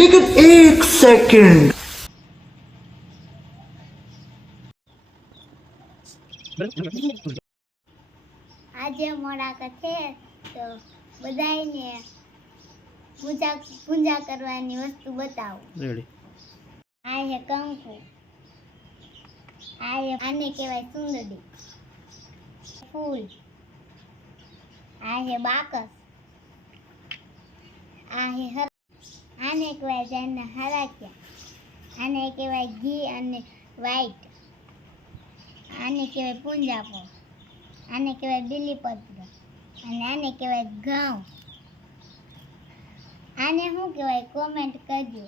लेकिन एक सेकंड આજે મોડાકા છે તો બધાયને પૂજા કરવાની વસ્તુ બતાવો. રેડી. આ છે કંકુ, આને કહેવાય સુંદરી, ફૂલ, આ છે બાકસ, આને કહેવાય જાનના હરાક્યા, આને કહેવાય ઘી અને વ્હાઈટ, આને કહેવાય પૂંજાપો, આને કહેવાય બીલીપત્ર અને આને કહેવાય ઘઉં. આને શું કહેવાય કોમેન્ટ કરજો.